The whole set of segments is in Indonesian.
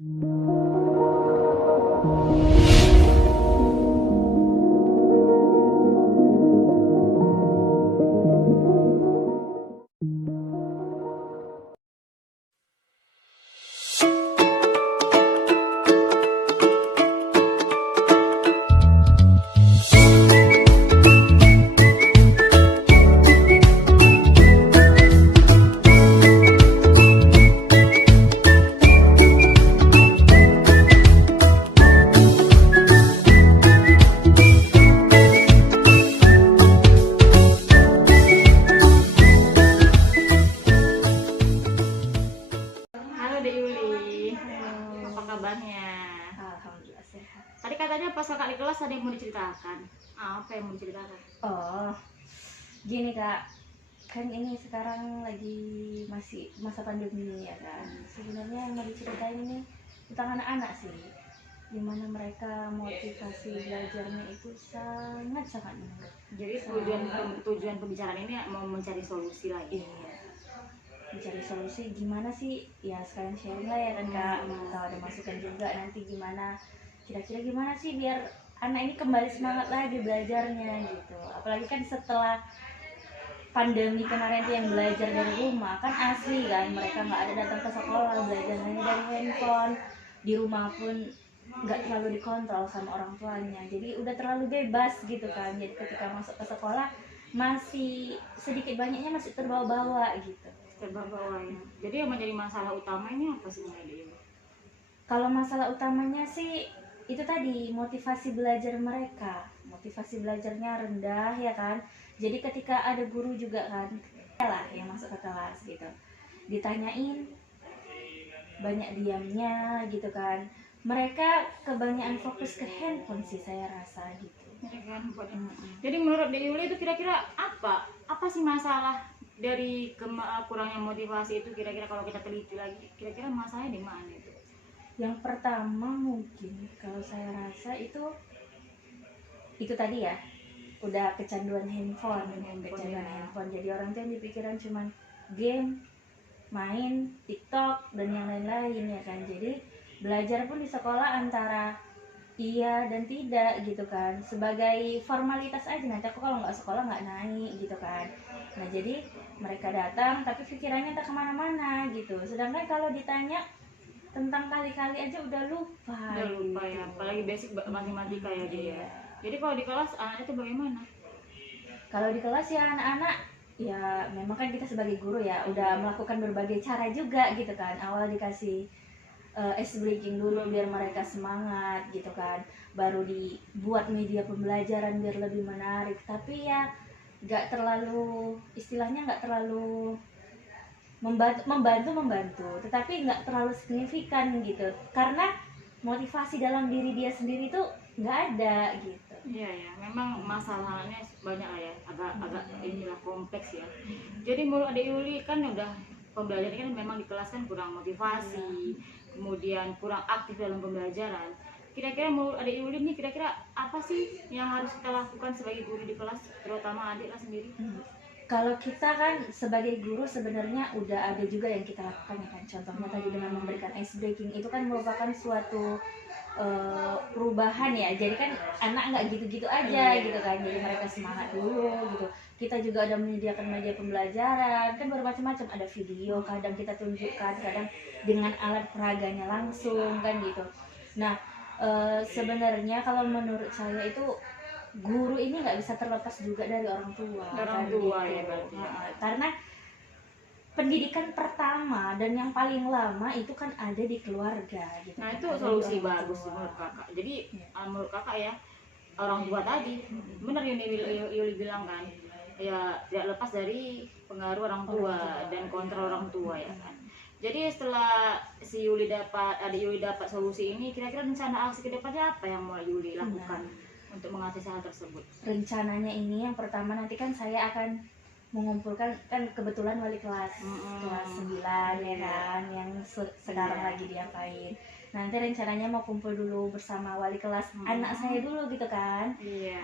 Halo Dek Yuli, apa kabarnya? Alhamdulillah sehat. Tadi katanya pas kakak di kelas ada yang mau diceritakan. Apa yang mau diceritakan? Oh, gini Kak, kan ini sekarang lagi masih masa pandemi ya kan. Sebenarnya yang mau diceritain ini tentang anak-anak sih, dimana mereka motivasi belajarnya itu sangat menurun. Jadi tujuan pembicaraan ini mau mencari solusi lagi. Iya, mencari solusi gimana sih? Ya sekalian sharing lah ya kan Kak. Kalau ada masukan juga nanti gimana, kira-kira gimana sih biar anak ini kembali semangat lagi belajarnya gitu. Apalagi kan setelah pandemi kemarin tuh yang belajar dari rumah kan asli kan, mereka nggak ada datang ke sekolah, belajar hanya dari handphone, di rumah pun nggak terlalu dikontrol sama orang tuanya, jadi udah terlalu bebas gitu kan. Jadi ketika masuk ke sekolah masih sedikit banyaknya masih terbawa-bawa gitu. Terbawa ya. Jadi yang menjadi masalah utamanya apa sih Dek Yuli? Kalau masalah utamanya sih itu tadi, motivasi belajar mereka, motivasi belajarnya rendah ya kan. Jadi ketika ada guru juga kan, lah yang masuk ke kelas gitu, ditanyain banyak diamnya gitu kan, mereka kebanyakan fokus ke handphone sih saya rasa gitu. Jadi menurut Dek Yuli itu kira-kira apa sih masalah dari kurangnya motivasi itu, kira-kira kalau kita teliti lagi, kira-kira masalahnya di mana itu? Yang pertama mungkin kalau saya rasa itu tadi ya, udah kecanduan handphone. Jadi orang tuh yang dipikiran cuman game, main TikTok dan yang lain-lain ya kan. Jadi belajar pun di sekolah antara iya dan tidak gitu kan, sebagai formalitas aja, nanti aku kalau nggak sekolah nggak naik gitu kan. Nah jadi mereka datang tapi pikirannya tak kemana-mana gitu, sedangkan kalau ditanya tentang kali-kali aja udah lupa Gitu. ya, Apalagi basic matematika ya dia. Iya. Jadi kalau di kelas anaknya itu bagaimana? Kalau di kelas ya anak-anak ya memang kan kita sebagai guru ya udah melakukan berbagai cara juga gitu kan. Awal dikasih ice breaking dulu biar mereka semangat gitu kan, baru dibuat media pembelajaran biar lebih menarik, tapi ya nggak terlalu, istilahnya nggak terlalu membantu, tetapi nggak terlalu signifikan gitu, karena motivasi dalam diri dia sendiri tuh nggak ada gitu. Iya ya, memang masalahnya banyak lah ya, agak inilah kompleks ya. Jadi menurut Adik Yuli kan udah pembelajaran kan memang di kelas kan kurang motivasi, kemudian kurang aktif dalam pembelajaran. Kira-kira menurut Adik Yuli nih, kira-kira apa sih yang harus kita lakukan sebagai guru di kelas, terutama adik lah sendiri? Kalau kita kan sebagai guru sebenarnya udah ada juga yang kita lakukan ya kan, contohnya tadi dengan memberikan ice breaking, itu kan merupakan suatu perubahan ya. Jadi kan anak nggak gitu-gitu aja gitu kan, jadi mereka semangat dulu gitu. Kita juga ada menyediakan media pembelajaran kan bermacam-macam, ada video, kadang kita tunjukkan, kadang dengan alat peraganya langsung kan gitu. Nah sebenarnya kalau menurut saya itu guru ini nggak bisa terlepas juga dari orang tua kan, gitu. Ya berarti. Karena pendidikan pertama dan yang paling lama itu kan ada di keluarga gitu. Nah itu solusi bagus menurut kakak. Jadi menurut kakak ya, orang tua tadi benar yang Yuli bilang kan, ya tidak lepas dari pengaruh orang tua dan kontrol orang tua ya kan. Jadi setelah adik Yuli dapat solusi ini, kira-kira rencana aksi kedepannya apa yang mau Yuli lakukan untuk mengatasi hal tersebut? Rencananya ini yang pertama nanti kan saya akan mengumpulkan, kan kebetulan wali kelas kelas 9 ya kan, yang sekarang lagi diapain. Nanti rencananya mau kumpul dulu bersama wali kelas anak saya dulu gitu kan.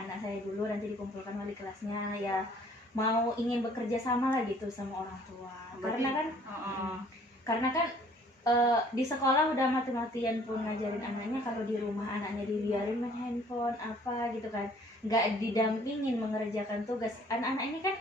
Anak saya dulu nanti dikumpulkan wali kelasnya, ya mau ingin bekerja sama lah gitu sama orang tua. Karena kan di sekolah udah mati-matian pun ngajarin anaknya, kalau di rumah anaknya dibiarin main handphone apa gitu kan, nggak didampingin mengerjakan tugas. Anak-anak ini kan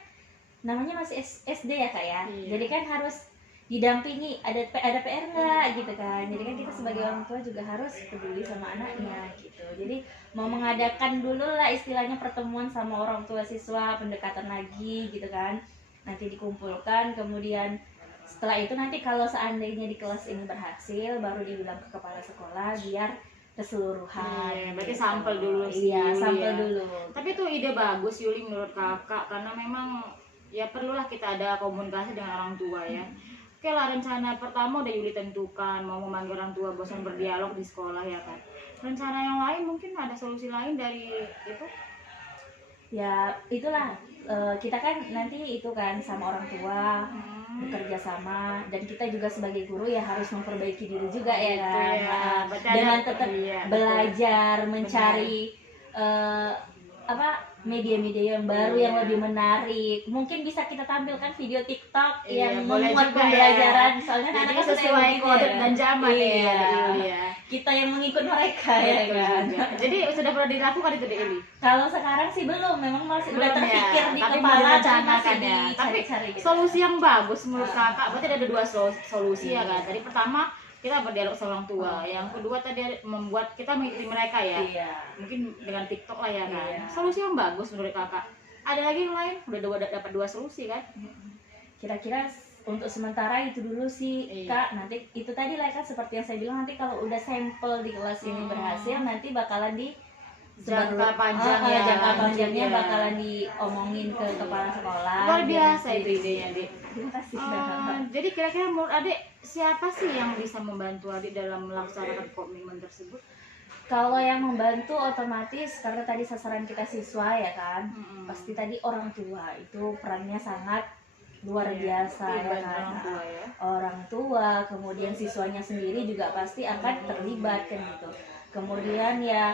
namanya masih SD ya kak ya, Iya. jadi kan harus didampingi, ada PR nggak gitu kan. Jadi kan kita sebagai orang tua juga harus peduli sama anaknya gitu. Jadi mau mengadakan dulu lah istilahnya pertemuan sama orang tua siswa, pendekatan lagi gitu kan, nanti dikumpulkan, kemudian setelah itu nanti kalau seandainya di kelas ini berhasil baru dibilang ke kepala sekolah biar keseluruhan. Iya, berarti gitu. sampel dulu sih, Iya, Yuli, sampel ya. dulu. Tapi itu ide bagus Yuli menurut kakak, karena memang ya perlulah kita ada komunikasi dengan orang tua ya. Oke lah, rencana pertama udah Yuli tentukan, mau memanggil orang tua, bosan berdialog di sekolah ya kan. Rencana yang lain mungkin ada solusi lain dari itu? Ya itulah, kita kan nanti itu kan sama orang tua bekerja sama, dan kita juga sebagai guru ya harus memperbaiki diri juga ya Gitu kan. ya. Nah, Berarti dengan ada- tetap iya, betul. belajar mencari media-media yang baru yang lebih menarik. Mungkin bisa kita tampilkan video TikTok Iya, yang boleh memuat juga pembelajaran, ya. soalnya Jadi anak-anak sesuai kode dan zaman iya. ya Yuli ya. Kita yang mengikut mereka ya Betul kan. juga. Jadi sudah pernah dilakukan itu deh Yuli? Kalau sekarang sih belum, memang masih udah Belum ya, terpikir di tapi kepala, direncanakan ya. Tapi dicari-cari gitu. solusi yang bagus menurut Ah. kakak, berarti ada dua solusi ya Iya. kan. Tadi pertama kita berdialog sama orang tua, yang kedua tadi membuat kita mengikuti mereka ya. Iya. Mungkin dengan TikTok lah ya kan. Iya. Solusi yang bagus menurut kakak. Ada lagi yang lain? Dapat dua solusi kan? Kira-kira untuk sementara itu dulu sih Iya. kak. Nanti itu tadi lah kan seperti yang saya bilang, nanti kalau udah sampel di kelas ini berhasil, nanti bakalan di Jangka panjangnya, jangka panjangnya iya. bakalan diomongin ke kepala sekolah. Luar biasa Biar- itu idenya, Dik. Terima kasih. Jadi kira-kira menurut adik siapa sih yang bisa membantu adik dalam melaksanakan komitmen tersebut? Kalau yang membantu otomatis karena tadi sasaran kita siswa ya kan, pasti tadi orang tua itu perannya sangat luar biasa ya Libat kan. orang tua ya. Orang tua, kemudian siswanya sendiri juga pasti akan terlibat kan gitu. Kemudian ya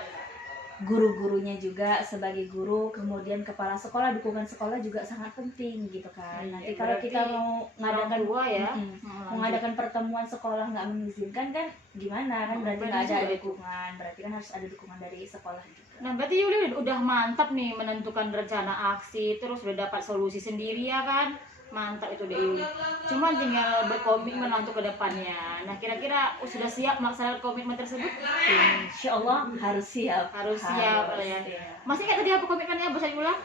guru-gurunya juga sebagai guru, kemudian kepala sekolah, dukungan sekolah juga sangat penting gitu kan. Iya, Nanti kalau berarti kita mau ngadakan Orang tua ya. mengadakan pertemuan sekolah nggak mengizinkan kan gimana kan, berarti nggak ada Berarti juga dukungan, berarti kan harus ada dukungan dari sekolah juga. Nah, berarti Yuli udah mantap nih menentukan rencana aksi, terus udah dapat solusi sendiri ya kan? Mantap itu deh Yuli. Cuman tinggal berkomitmen untuk ke depannya. Nah, kira-kira sudah siap melaksanakan komitmen tersebut? Insya Allah harus siap. Harus siap ya. siap. Masih ingat tadi apa komitmennya bisa diulang?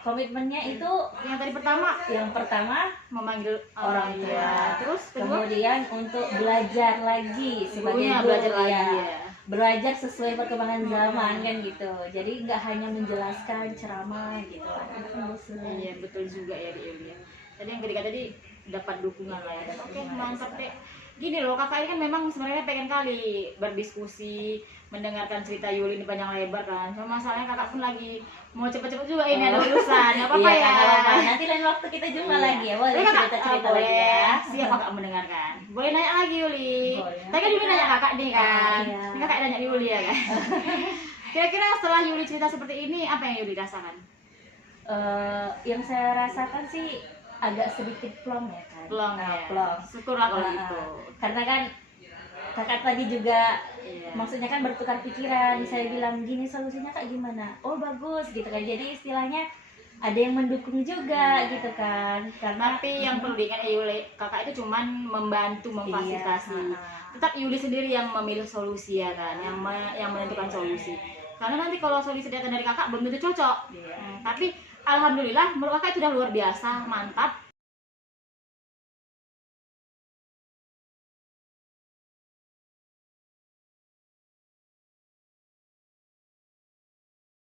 Komitmennya itu Yang tadi pertama yang pertama memanggil orang tua, iya. Terus kedua kemudian untuk belajar lagi sebagai gurunya guru, belajar lagi ya. ya. Belajar sesuai perkembangan zaman kan gitu. Jadi nggak hanya menjelaskan ceramah gitu. Anak-anak kan bosan. Iya betul juga ya di Yuli ya. Tadi yang ketiga tadi dapat dukungan lah ya. Oke mantap deh. Gini loh kakak ini kan memang sebenarnya pengen kali berdiskusi, mendengarkan cerita Yuli ini panjang lebar kan. Cuma masalahnya kakak pun lagi mau cepet-cepet juga ini ada urusan. Gak apa-apa Iya, ya. nggak apa-apa. Nanti lain waktu kita jumpa Iya. lagi ya. Boleh Boleh, Kak? cerita-cerita Boleh. lagi ya. Siap kakak mendengarkan. Boleh nanya lagi Yuli. Boleh. Tadi kan Yuli nanya kakak nih kan. Iya. Ini kakak nanya Yuli ya kan. Kira-kira setelah Yuli cerita seperti ini apa yang Yuli rasakan? Yang saya rasakan sih agak sedikit plong ya kan. Plong Nah, ya. plong. Syukurlah kalau Ah, gitu. Karena kan kakak tadi juga Iya. maksudnya kan bertukar pikiran. Saya bilang gini, solusinya kak gimana? Oh bagus gitu kan. Jadi istilahnya ada yang mendukung juga gitu kan. Karena Tapi yang perlu diingat ya Yuli, kakak itu cuman membantu memfasilitasi. Iya. Tetap Yuli sendiri yang memilih solusi ya kan, yang menentukan solusi. Karena nanti kalau solusi datang dari kakak belum tentu cocok. Iya. Tapi alhamdulillah menurut kakak itu udah luar biasa, mantap.